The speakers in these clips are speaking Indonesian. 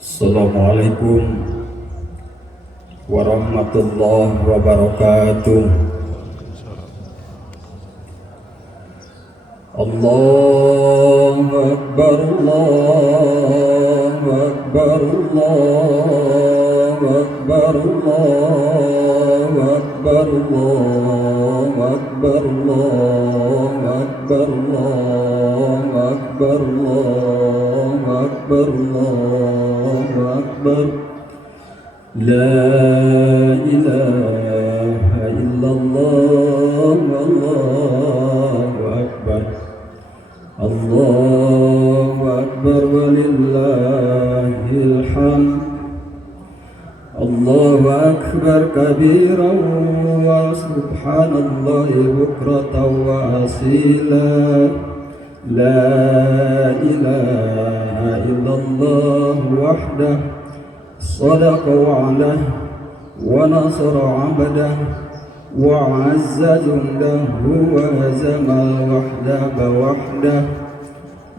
Assalamualaikum warahmatullahi wabarakatuh. Allahu Akbar, Allahu Akbar, Allahu Akbar, Allahu Akbar, Allahu Akbar, Allahu Akbar, Allahu Akbar, Allahu Akbar, Allahu Akbar. La ilaha illallah, Allahu Akbar. Allahu Akbar walillahil hamd. Allahu Akbar kabiran wa subhanallahi bukratan wa asila. La ilaha illallah wahdah sadaqa wa'adah wa nasara 'abdah wa 'azza jundahu wa hazama al-wahdaba wahdah.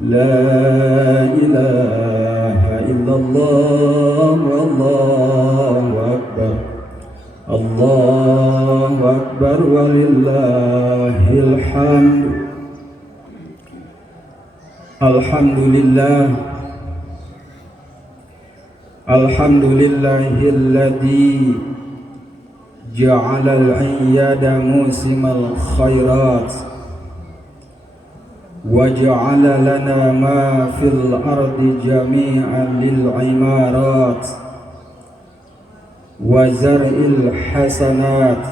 La ilaha illallah wallahu akbar. Allahu akbar walillahil hamd. Alhamdulillah, alhamdulillahilladzi ja'ala al-'iyada musimal khairat wa ja'ala lana ma fil ardi jami'an lil 'imarat wa zar'il hasanat.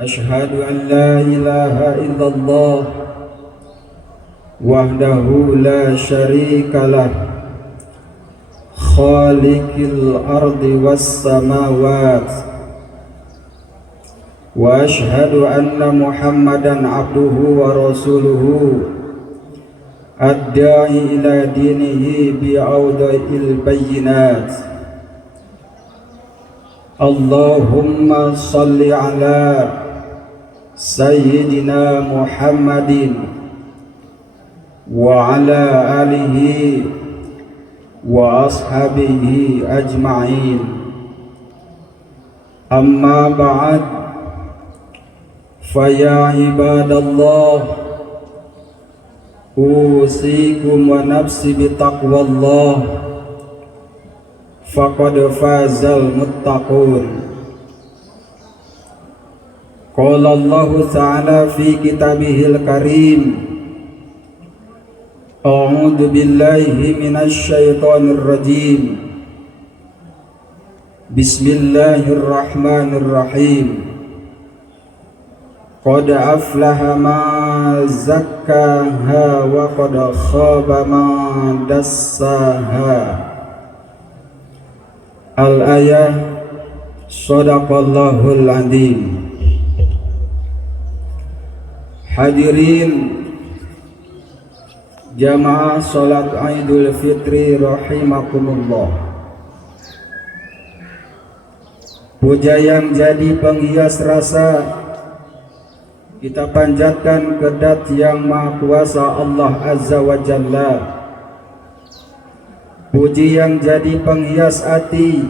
Ashhadu an la ilaha illallah wahdahu la syarikalah khaliqil ardi was samawat wa ashhadu anna muhammadan abduhu wa rasuluhu ad-da'i ila dinihi bi'auda'il bayyinat. Allahumma salli ala sayyidina muhammadin wa ala alihi wa ashabihi ajma'in. Amma ba'd, faya ibadallah, usikum wa nafsi bitaqwallah, faqad fazal muttaqun. Qala Allah ta'ala fi kitabihil karim, a'udzu billahi minasy syaithanir rajim. Bismillahirrahmanirrahim. Qad aflaha ma zakkaha wa qad khaba ma dassaha. Al-ayah. Shadaqallahul azim. Hadirin jamaah salat Idul Fitri rahimakumullah. Puja yang jadi penghias rasa kita panjatkan ke zat yang maha kuasa Allah Azza wa Jalla. Puji yang jadi penghias hati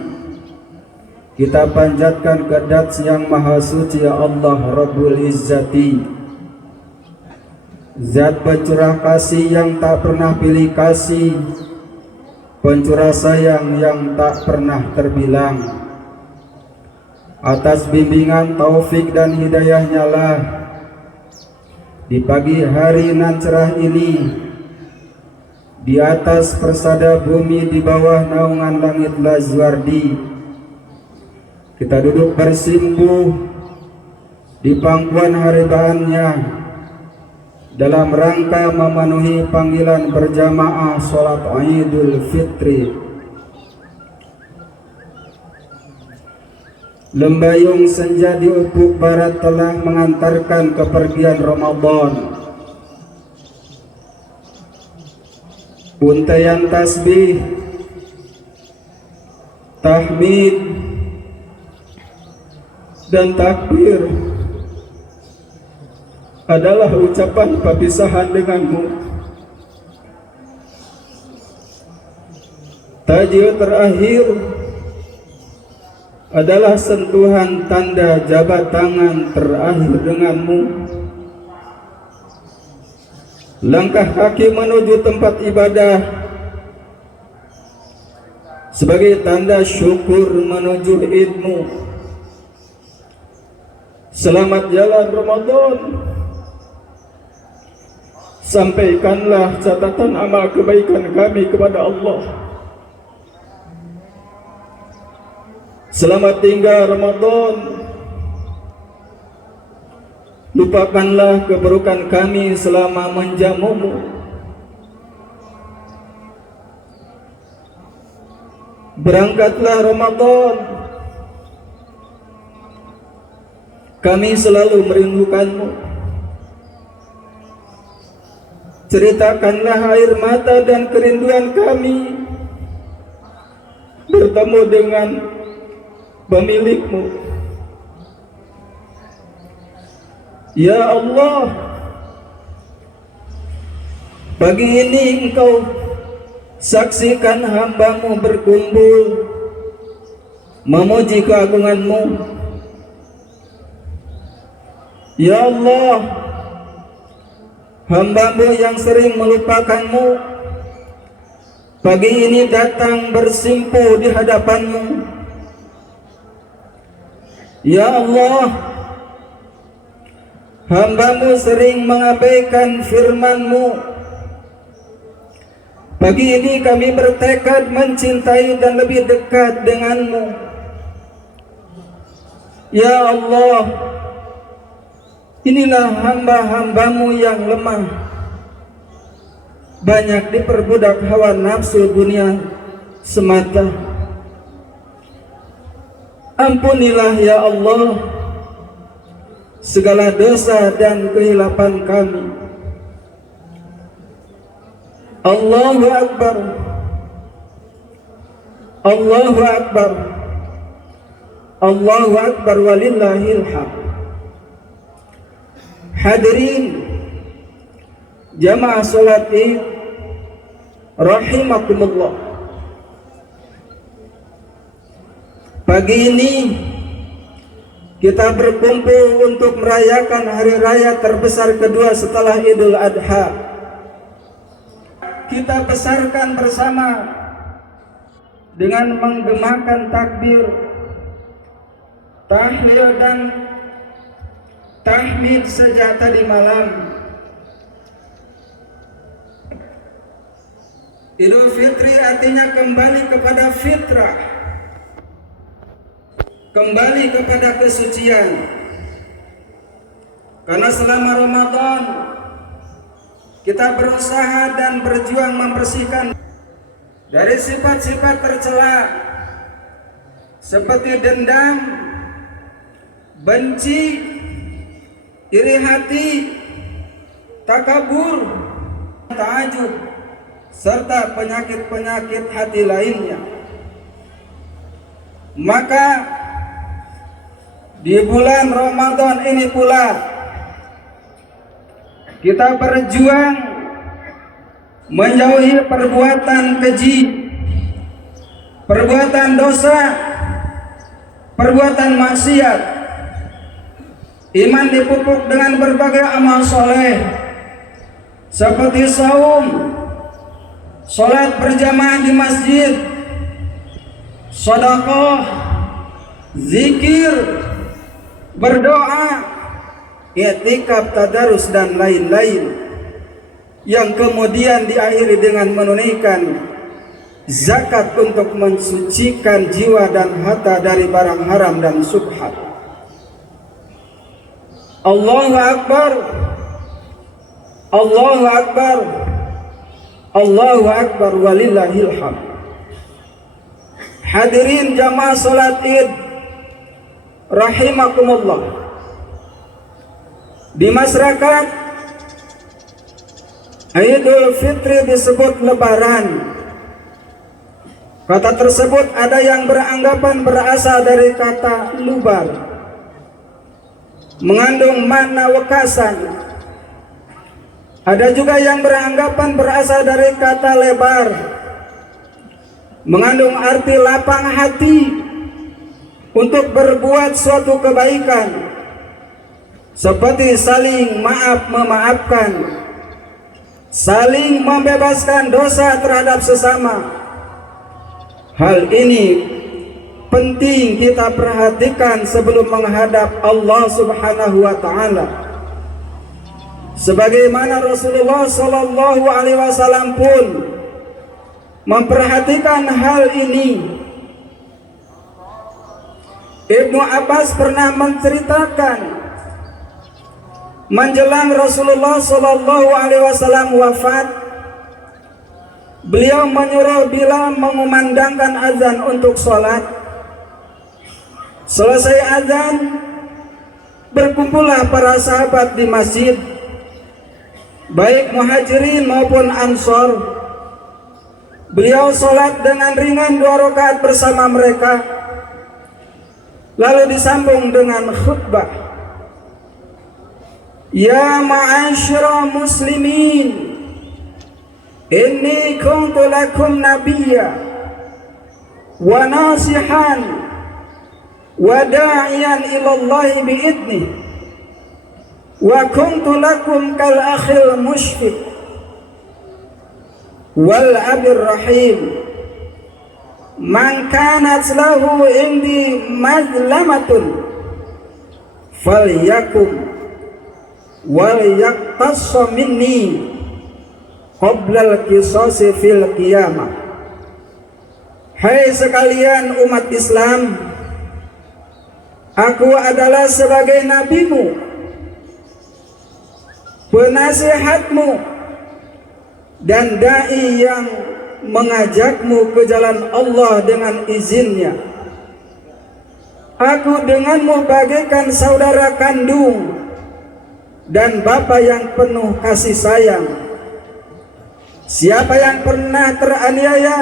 kita panjatkan ke zat yang maha suci Allah Rabbul Izzati. Zat pencurah kasih yang tak pernah pilih kasih, pencurah sayang yang tak pernah terbilang. Atas bimbingan taufik dan hidayahnya lah di pagi hari nan cerah ini, di atas persada bumi, di bawah naungan langit Lazuardi, kita duduk bersimpuh di pangkuan haribaannya dalam rangka memenuhi panggilan berjamaah sholat Idul Fitri. Lembayung senja di ufuk barat telah mengantarkan kepergian Ramadan. Untaian tasbih, tahmid, dan takbir adalah ucapan perpisahan denganmu. Tajil terakhir adalah sentuhan tanda jabat tangan terakhir denganmu. Langkah kaki menuju tempat ibadah sebagai tanda syukur menuju idmu. Selamat jalan Ramadan. Sampaikanlah catatan amal kebaikan kami kepada Allah. Selamat tinggal Ramadan. Lupakanlah keburukan kami selama menjamumu. Berangkatlah Ramadan. Kami selalu merindukanmu. Ceritakanlah air mata dan kerinduan kami bertemu dengan pemilikmu. Ya Allah, pagi ini Engkau saksikan hamba-Mu berkumpul memuji keagungan-Mu. Ya Allah, hamba-Mu yang sering melupakan-Mu pagi ini datang bersimpuh di hadapan-Mu. Ya Allah, hamba-Mu sering mengabaikan firman-Mu. Pagi ini kami bertekad mencintai dan lebih dekat dengan-Mu. Ya Allah, inilah hamba-hamba-Mu yang lemah, banyak diperbudak hawa nafsu dunia semata. Ampunilah ya Allah segala dosa dan kehilapan kami. Allahu Akbar, Allahu Akbar, Allahu Akbar walillahil hamd. Hadirin jamaah salat Id rahimakumullah. Pagi ini kita berkumpul untuk merayakan hari raya terbesar kedua setelah Idul Adha. Kita besarkan bersama dengan menggemakan takbir, tahlil dan tahmid sejak tadi malam. Idul Fitri artinya kembali kepada fitrah, kembali kepada kesucian. Karena selama Ramadan kita berusaha dan berjuang membersihkan dari sifat-sifat tercela seperti dendam, benci, iri hati, takabur, ta'ajub, serta penyakit-penyakit hati lainnya. Maka di bulan Ramadan ini pula kita berjuang menjauhi perbuatan keji, perbuatan dosa, perbuatan maksiat. Iman dipupuk dengan berbagai amal soleh seperti saum, salat berjamaah di masjid, sedekah, zikir, berdoa, i'tikaf, tadarus dan lain-lain, yang kemudian diakhiri dengan menunaikan zakat untuk mensucikan jiwa dan harta dari barang haram dan subhat. Allahu Akbar, Allahu Akbar, Allahu Akbar walillahil hamd. Hadirin jamaah salat Id rahimakumullah. Di masyarakat Idul Fitri disebut lebaran. Kata tersebut ada yang beranggapan berasal dari kata lubar, mengandung makna wekasan. Ada juga yang beranggapan berasal dari kata lebar, mengandung arti lapang hati untuk berbuat suatu kebaikan, seperti saling maaf memaafkan, saling membebaskan dosa terhadap sesama. Hal ini penting kita perhatikan sebelum menghadap Allah Subhanahu wa taala. Sebagaimana Rasulullah sallallahu alaihi wasallam pun memperhatikan hal ini. Ibnu Abbas pernah menceritakan, menjelang Rasulullah sallallahu alaihi wasallam wafat, beliau menyuruh Bilal mengumandangkan azan untuk sholat. Selesai azan, berkumpullah para sahabat di masjid, baik muhajirin maupun ansor. Beliau sholat dengan ringan 2 rakaat bersama mereka, lalu disambung dengan khutbah. Ya ma'asyara muslimin, inni kuntu lakum nabiyya wa nasihan wa da'iyan ilallahi bi'idnih wa kuntu lakum kal akhil mushfiq wal abir rahim, man kanat lahu indi mazlamatun falyakum wal yaqtassa minni qabla al-qisasi fil qiyamah. Hai sekalian umat Islam, aku adalah sebagai nabimu, penasihatmu, dan dai yang mengajakmu ke jalan Allah dengan izinnya. Aku denganmu bagaikan saudara kandung dan bapa yang penuh kasih sayang. Siapa yang pernah teraniaya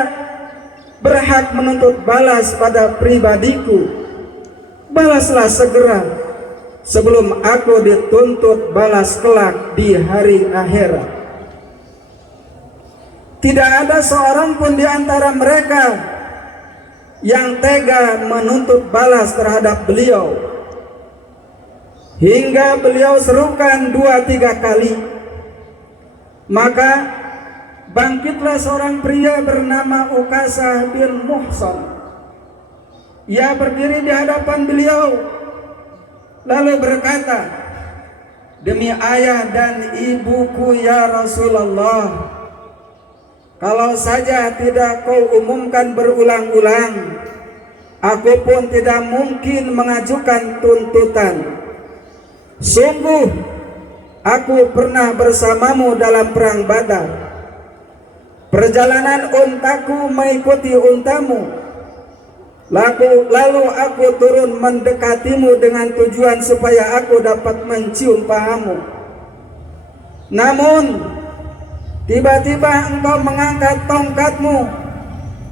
berhak menuntut balas pada pribadiku. Balaslah segera sebelum aku dituntut balas kelak di hari akhirat. Tidak ada seorang pun di antara mereka yang tega menuntut balas terhadap beliau, hingga beliau serukan 2-3 kali. Maka bangkitlah seorang pria bernama Ukasah bin Muhsan. Ia berdiri di hadapan beliau lalu berkata, demi ayah dan ibuku ya Rasulullah, kalau saja tidak kau umumkan berulang-ulang, aku pun tidak mungkin mengajukan tuntutan. Sungguh, aku pernah bersamamu dalam perang Badar. Perjalanan untaku mengikuti untamu. Lalu aku turun mendekatimu dengan tujuan supaya aku dapat mencium pahamu. Namun, tiba-tiba engkau mengangkat tongkatmu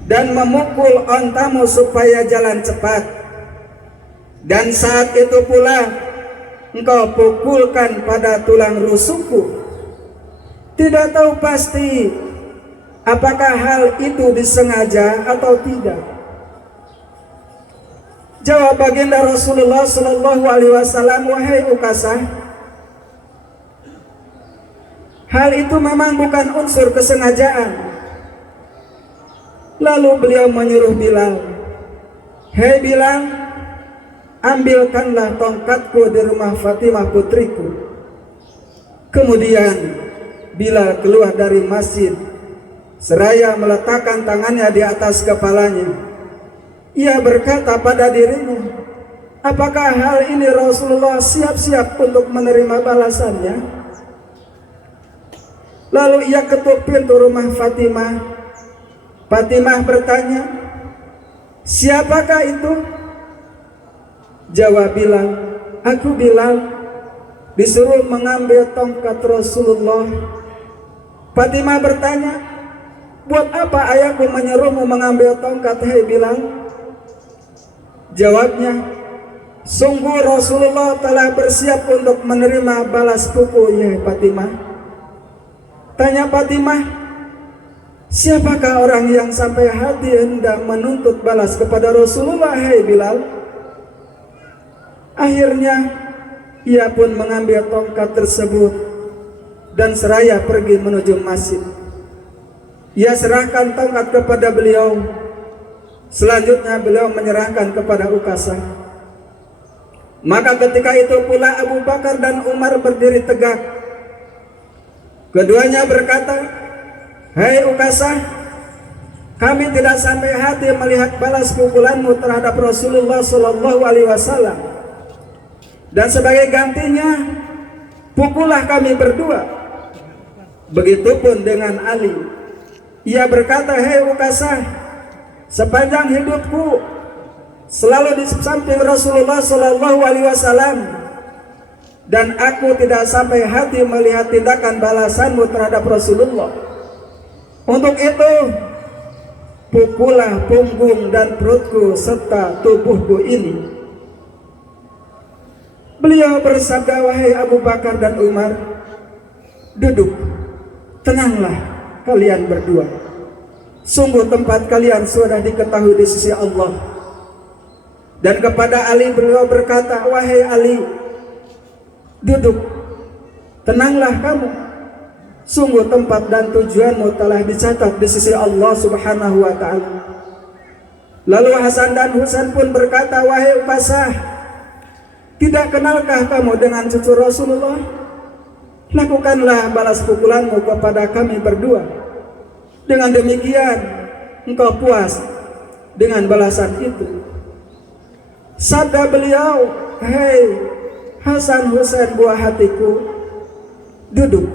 dan memukul ontamu supaya jalan cepat. Dan saat itu pula engkau pukulkan pada tulang rusukku. Tidak tahu pasti apakah hal itu disengaja atau tidak. Jawab baginda Rasulullah sallallahu alaihi wasallam, wahai Ukasah, hal itu memang bukan unsur kesengajaan. Lalu beliau menyuruh Bilal, hei Bilal, ambilkanlah tongkatku di rumah Fatimah putriku. Kemudian Bilal keluar dari masjid seraya meletakkan tangannya di atas kepalanya. Ia berkata pada dirinya, apakah hal ini Rasulullah siap-siap untuk menerima balasannya? Lalu ia ketuk pintu rumah Fatimah. Fatimah bertanya, siapakah itu? Jawab Bilal, aku Bilal, disuruh mengambil tongkat Rasulullah. Fatimah bertanya, buat apa ayahku menyuruhmu mengambil tongkat, hei Bilal? Jawabnya, sungguh Rasulullah telah bersiap untuk menerima balas puku, ya Fatimah. Tanya Fatimah, Siapakah orang yang sampai hati hendak menuntut balas kepada Rasulullah, hai Bilal? Akhirnya ia pun mengambil tongkat tersebut dan seraya pergi menuju masjid. Ia serahkan tongkat kepada beliau. Selanjutnya beliau menyerahkan kepada Ukasah. Maka ketika itu pula Abu Bakar dan Umar berdiri tegak. Keduanya berkata, "Hai Ukasah, kami tidak sampai hati melihat balas pukulanmu terhadap Rasulullah Shallallahu Alaihi Wasallam. Dan sebagai gantinya, pukullah kami berdua." Begitupun dengan Ali. Ia berkata, "Hei Ukasah, sepanjang hidupku selalu di samping Rasulullah Shallallahu Alaihi Wasallam, dan aku tidak sampai hati melihat tindakan balasanmu terhadap Rasulullah. Untuk itu, pukullah punggung dan perutku serta tubuhku ini." Beliau bersabda, "Wahai Abu Bakar dan Umar, duduk, tenanglah kalian berdua. Sungguh tempat kalian sudah diketahui di sisi Allah." Dan kepada Ali beliau berkata, "Wahai Ali, duduk, tenanglah kamu. Sungguh tempat dan tujuanmu telah dicatat di sisi Allah Subhanahu wa ta'ala." Lalu Hasan dan Husain pun berkata, "Wahai Ukasah, tidak kenalkah kamu dengan cucu Rasulullah? Lakukanlah balas pukulanmu kepada kami berdua. Dengan demikian engkau puas dengan balasan itu." Sabda beliau, "Hei Hasan Husain buah hatiku, duduk,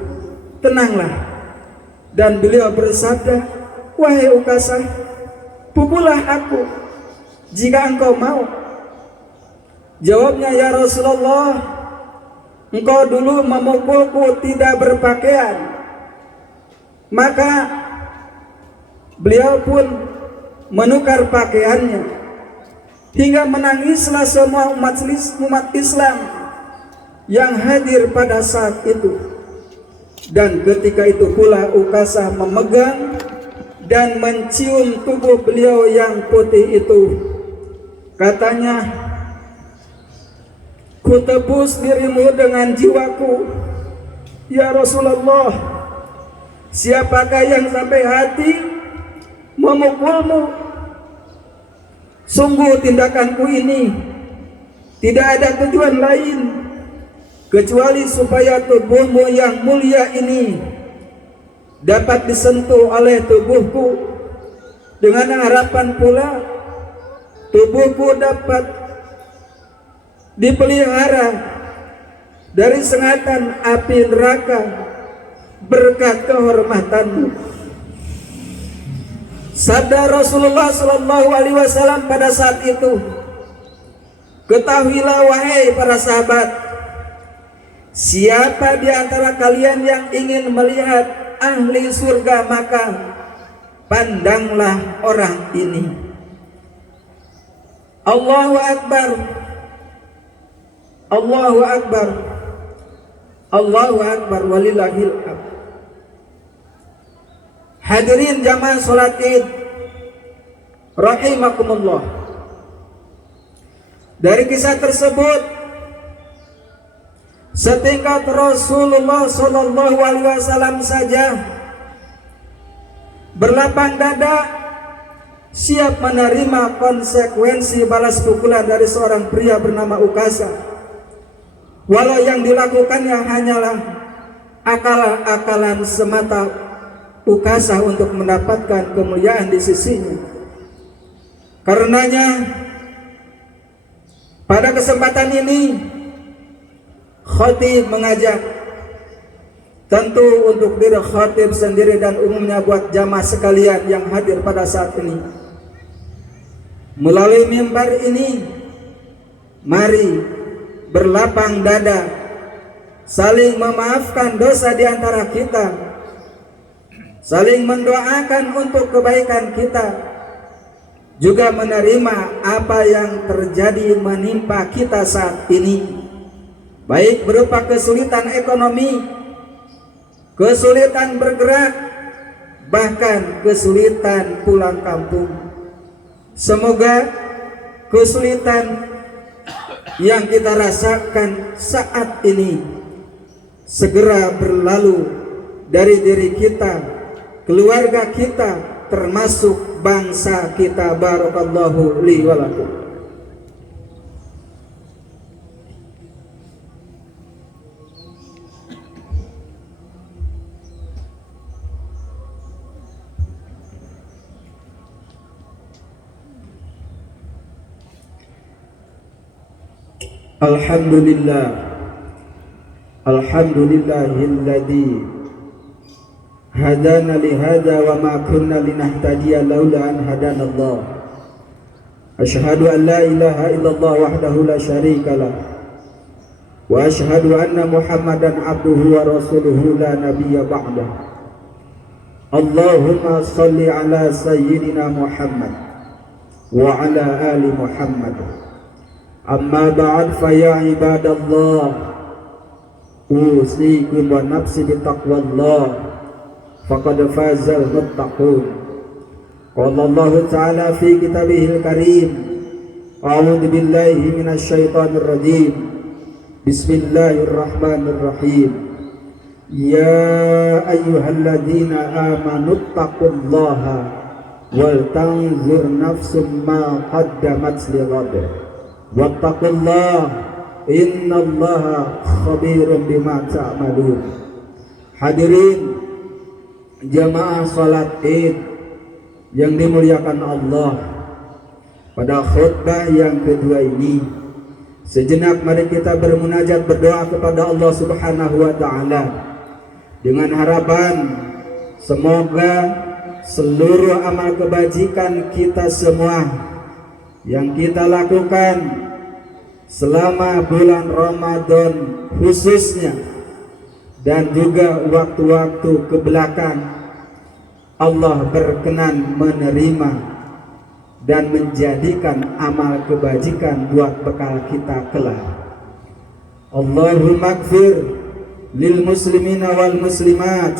tenanglah." Dan beliau bersabda, "Wahai Ukasah, pukullah aku jika engkau mau." Jawabnya, "Ya Rasulullah, engkau dulu memukulku tidak berpakaian." Maka beliau pun menukar pakaiannya, hingga menangislah semua umat Islam yang hadir pada saat itu. Dan ketika itu pula Ukasah memegang dan mencium tubuh beliau yang putih itu. Katanya, "Ku tebus dirimu dengan jiwaku, ya Rasulullah. Siapakah yang sampai hati memukulmu? Sungguh tindakanku ini tidak ada tujuan lain kecuali supaya tubuhmu yang mulia ini dapat disentuh oleh tubuhku, dengan harapan pula tubuhku dapat dipelihara dari sengatan api neraka berkat kehormatanmu." Sabda Rasulullah Sallallahu Alaihi Wasallam pada saat itu, "Ketahuilah wahai para sahabat, siapa di antara kalian yang ingin melihat ahli surga, maka pandanglah orang ini." Allahu Akbar, Allahu Akbar, Allahu Akbar, walillahil hamd. Hadirin jamaah salat Id rahimakumullah. Dari kisah tersebut, setingkat Rasulullah Shallallahu Alaihi Wasallam saja berlapang dada siap menerima konsekuensi balas pukulan dari seorang pria bernama Ukasah, walau yang dilakukannya hanyalah akal-akalan semata Ukasah untuk mendapatkan kemuliaan di sisinya. Karenanya pada kesempatan ini khatib mengajak, tentu untuk diri khatib sendiri dan umumnya buat jamaah sekalian yang hadir pada saat ini, melalui mimbar ini, mari berlapang dada, saling memaafkan dosa di antara kita, saling mendoakan untuk kebaikan kita, juga menerima apa yang terjadi menimpa kita saat ini, baik berupa kesulitan ekonomi, kesulitan bergerak, bahkan kesulitan pulang kampung. Semoga kesulitan yang kita rasakan saat ini segera berlalu dari diri kita, keluarga kita, termasuk bangsa kita. Barakallahu li wa lakum. Alhamdulillah, alhamdulillahilladzi hadana li hada wa ma kunna linahtadiya laula an hadanallah. Asyhadu an la ilaha illallah wahdahu la syarikalah wa asyhadu anna Muhammadan abduhu wa rasuluhu la nabiyya ba'dah. Allahumma salli ala sayyidina Muhammad wa ala ali Muhammad. Amma ba'd, fa ya ibadallah, usikum wa nafsi bitaqwallah, faqad fazal muttaqun. Qala Allah ta'ala fi kitabihil karim, a'udzu billahi minasy syaithanir rajim. Bismillahirrahmanirrahim. Ya ayyuhalladzina amanu taqullaha wal tanzur nafsum ma qaddamat lighad. Wattaqullah innallaha khabirum bima ta'malun. Hadirin jamaah salat Id yang dimuliakan Allah, pada khutbah yang kedua ini sejenak mari kita bermunajat, berdoa kepada Allah Subhanahu wa taala dengan harapan semoga seluruh amal kebajikan kita semua yang kita lakukan selama bulan Ramadan khususnya dan juga waktu-waktu kebelakang, Allah berkenan menerima dan menjadikan amal kebajikan buat bekal kita kelak. Allahumma ighfir lil muslimina wal muslimat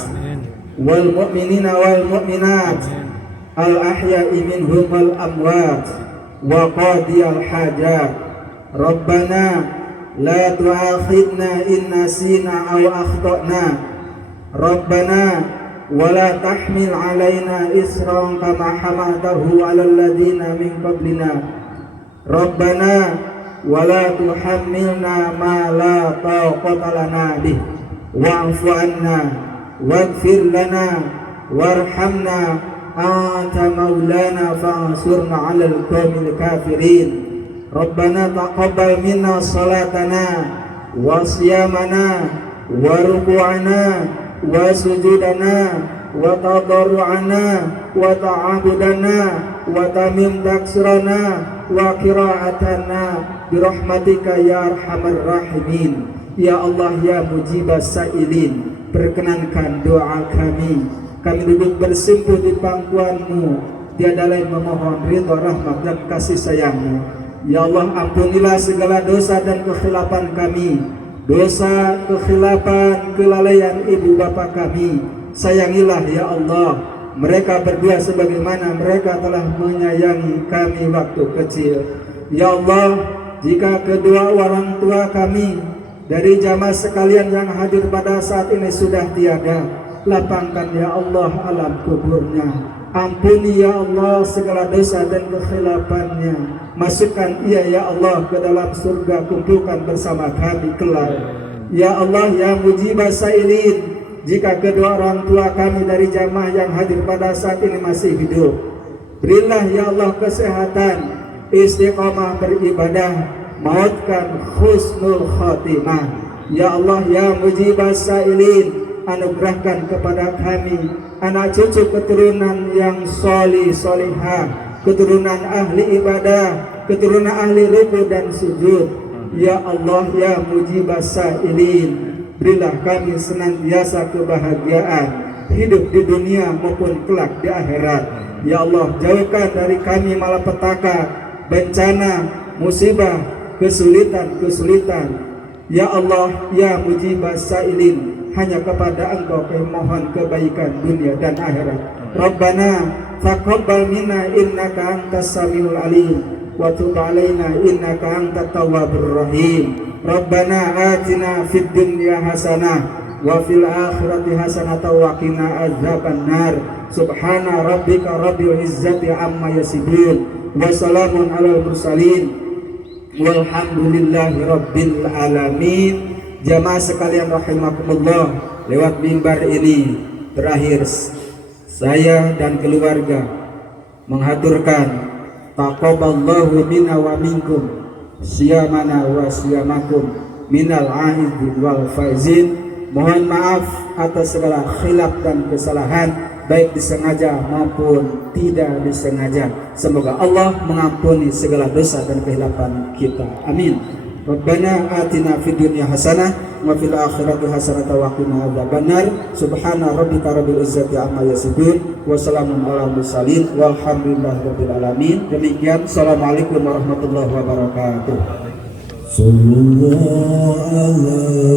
wal mu'minina wal mu'minat al ahya'i minhum wal amwat wa qadiyal hajat. Rabbana la tu'akhidna in nasina aw akhtana. Rabbana wa la tahmil alaina isran kama hamaltahu 'alal ladzina min qablina. Rabbana wa la tuhammilna ma la taqata lana bih wa'fu 'anna waghfir lana warhamna anta maulana fansurna 'alal qaumil kafirin. Rabbana taqabbal minna salatana wa siyamana wa ruku'ana wa sujudana wa tadarru'ana wa ta'abudana wa tamim taksirana wa qira'atana birahmatika ya arhamar rahimin. Ya Allah ya mujibas sa'ilin, perkenankan doa kami. Kami duduk bersimpuh di pangkuan-Mu, tiada lain memohon ridha, rahmat dan kasih sayang-Mu. Ya Allah, ampunilah segala dosa dan kekhilapan kami, dosa, kekhilapan, kelalaian ibu bapa kami. Sayangilah ya Allah mereka berdua sebagaimana mereka telah menyayangi kami waktu kecil. Ya Allah, jika kedua orang tua kami dari jamaah sekalian yang hadir pada saat ini sudah tiada, lapangkan ya Allah alam kuburnya. Ampuni ya Allah segala dosa dan kekhilafannya. Masukkan ia ya Allah ke dalam surga, kumpulkan bersama kami kelak. Ya Allah ya mujibas sa'ilin, jika kedua orang tua kami dari jamaah yang hadir pada saat ini masih hidup, berilah ya Allah kesehatan, istiqamah beribadah, mautkan husnul khatimah. Ya Allah ya mujibas sa'ilin, anugerahkan kepada kami anak cucu keturunan yang solih solihah, keturunan ahli ibadah, keturunan ahli ruku dan sujud. Ya Allah ya mujibas sa'ilin, berilah kami senantiasa kebahagiaan hidup di dunia maupun kelak di akhirat. Ya Allah, jauhkan dari kami malapetaka, bencana, musibah, kesulitan-kesulitan. Ya Allah ya mujibas sa'ilin, hanya kepada Engkau kami mohon kebaikan dunia dan akhirat. Rabbana taqabbal minna innaka antas samiul alim wa tub alaina innaka antat tawwabur rahim. Rabbana atina fid dunya hasanah wa fil akhirati hasanatan wa qina adzabannar. Subhana rabbika rabbil izzati amma yasifun wa salamun alal mursalin walhamdulillahi rabbil alamin. Jamaah sekalian rahimakumullah, lewat mimbar ini terakhir saya dan keluarga menghaturkan taqabbalallahu minna wa minkum siyamana wa siyamakum minal aidin wal faizin. Mohon maaf atas segala khilaf dan kesalahan, baik disengaja maupun tidak disengaja. Semoga Allah mengampuni segala dosa dan kehilapan kita. Amin. Rabbana atina fid dunya hasanah wa fil akhirati hasanah wa qina adzabannar. Subhana rabbika rabbil izzati amma yasifun wa salamun alal mursalin walhamdulillahi rabbil alamin. Demikian, assalamualaikum warahmatullahi wabarakatuh.